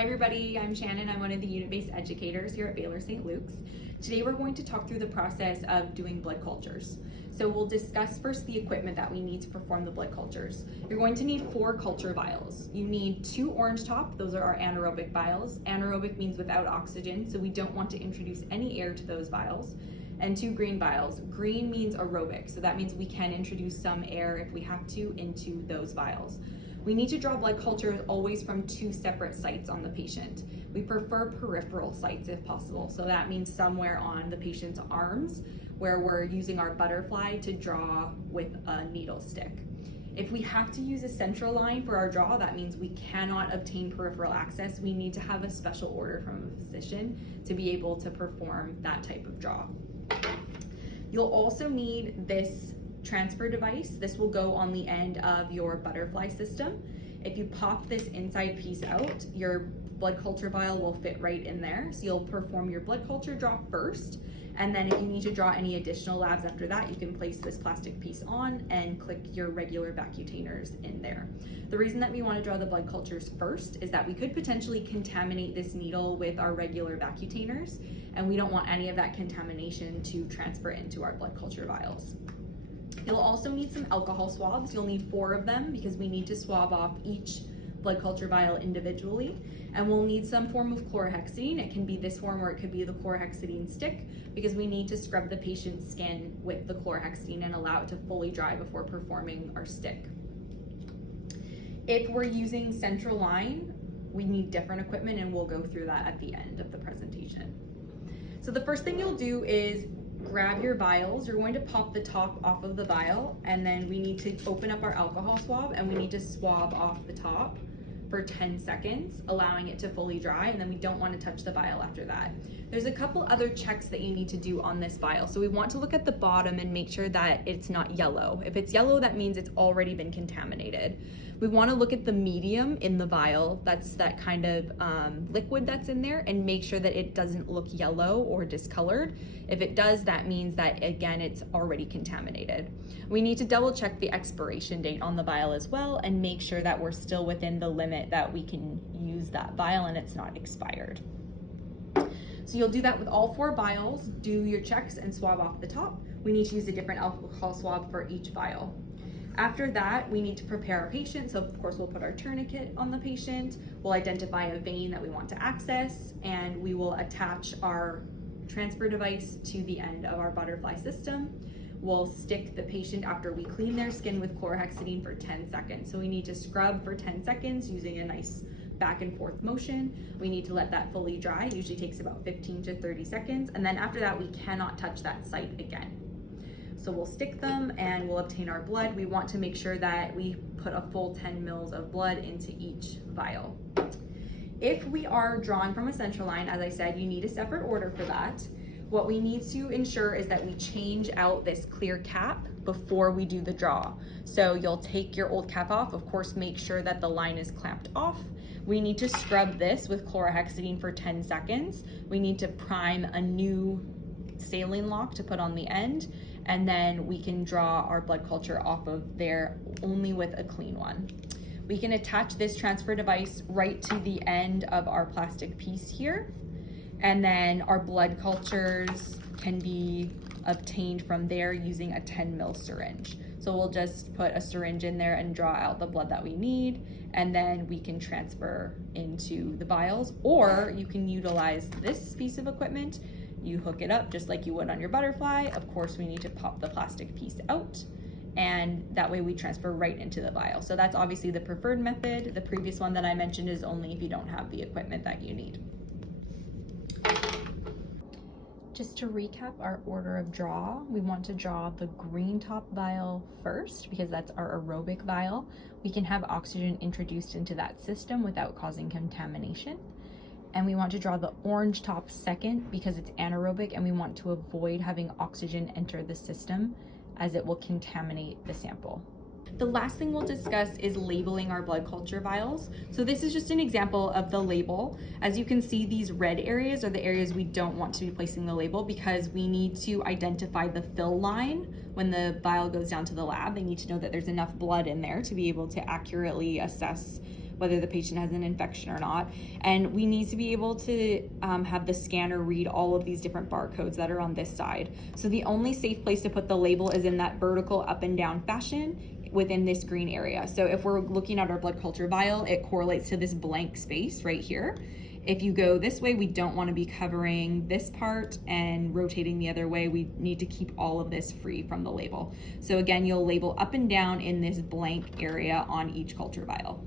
Hi everybody, I'm Shannon. I'm one of the unit-based educators here at Baylor St. Luke's. Today we're going to talk through the process of doing blood cultures. So we'll discuss first the equipment that we need to perform the blood cultures. You're going to need 4 culture vials. You need 2 orange top, those are our anaerobic vials. Anaerobic means without oxygen, so we don't want to introduce any air to those vials. And 2 green vials. Green means aerobic, so that means we can introduce some air if we have to into those vials. We need to draw blood cultures always from 2 separate sites on the patient. We prefer peripheral sites if possible, so that means somewhere on the patient's arms where we're using our butterfly to draw with a needle stick. If we have to use a central line for our draw, that means we cannot obtain peripheral access. We need to have a special order from a physician to be able to perform that type of draw. You'll also need this transfer device. This will go on the end of your butterfly system. If you pop this inside piece out, your blood culture vial will fit right in there. So you'll perform your blood culture draw first, and then if you need to draw any additional labs after that, you can place this plastic piece on and click your regular vacutainers in there. The reason that we want to draw the blood cultures first is that we could potentially contaminate this needle with our regular vacutainers, and we don't want any of that contamination to transfer into our blood culture vials. You'll also need some alcohol swabs. You'll need 4 of them because we need to swab off each blood culture vial individually. And we'll need some form of chlorhexidine. It can be this form or it could be the chlorhexidine stick because we need to scrub the patient's skin with the chlorhexidine and allow it to fully dry before performing our stick. If we're using central line, we need different equipment, and we'll go through that at the end of the presentation. So the first thing you'll do is grab your vials. You're going to pop the top off of the vial, and then we need to open up our alcohol swab, and we need to swab off the top for 10 seconds, allowing it to fully dry, and then we don't want to touch the vial after that. There's a couple other checks that you need to do on this vial. So we want to look at the bottom and make sure that it's not yellow. If it's yellow, that means it's already been contaminated. We want to look at the medium in the vial, that's that kind of liquid that's in there, and make sure that it doesn't look yellow or discolored. If it does, that means that, again, it's already contaminated. We need to double check the expiration date on the vial as well and make sure that we're still within the limit that we can use that vial and it's not expired. So you'll do that with all 4 vials, do your checks and swab off the top. We need to use a different alcohol swab for each vial. After that, we need to prepare our patient. So of course, we'll put our tourniquet on the patient. We'll identify a vein that we want to access, and we will attach our transfer device to the end of our butterfly system. We'll stick the patient after we clean their skin with chlorhexidine for 10 seconds. So we need to scrub for 10 seconds using a nice back and forth motion. We need to let that fully dry. It usually takes about 15 to 30 seconds. And then after that, we cannot touch that site again. So we'll stick them and we'll obtain our blood. We want to make sure that we put a full 10 mils of blood into each vial. If we are drawing from a central line, as I said, you need a separate order for that. What we need to ensure is that we change out this clear cap before we do the draw. So you'll take your old cap off, of course, make sure that the line is clamped off. We need to scrub this with chlorhexidine for 10 seconds. We need to prime a new saline lock to put on the end, and then we can draw our blood culture off of there only with a clean one. We can attach this transfer device right to the end of our plastic piece here, and then our blood cultures can be obtained from there using a 10 mil syringe. So we'll just put a syringe in there and draw out the blood that we need, and then we can transfer into the vials, or you can utilize this piece of equipment. You hook it up just like you would on your butterfly. Of course, we need to pop the plastic piece out, and that way we transfer right into the vial. So that's obviously the preferred method. The previous one that I mentioned is only if you don't have the equipment that you need. Just to recap our order of draw, we want to draw the green top vial first because that's our aerobic vial. We can have oxygen introduced into that system without causing contamination. And we want to draw the orange top second because it's anaerobic, and we want to avoid having oxygen enter the system as it will contaminate the sample. The last thing we'll discuss is labeling our blood culture vials. So this is just an example of the label. As you can see, these red areas are the areas we don't want to be placing the label because we need to identify the fill line when the vial goes down to the lab. They need to know that there's enough blood in there to be able to accurately assess whether the patient has an infection or not. And we need to be able to have the scanner read all of these different barcodes that are on this side. So the only safe place to put the label is in that vertical up and down fashion within this green area. So if we're looking at our blood culture vial, it correlates to this blank space right here. If you go this way, we don't want to be covering this part, and rotating the other way, we need to keep all of this free from the label. So again, you'll label up and down in this blank area on each culture vial.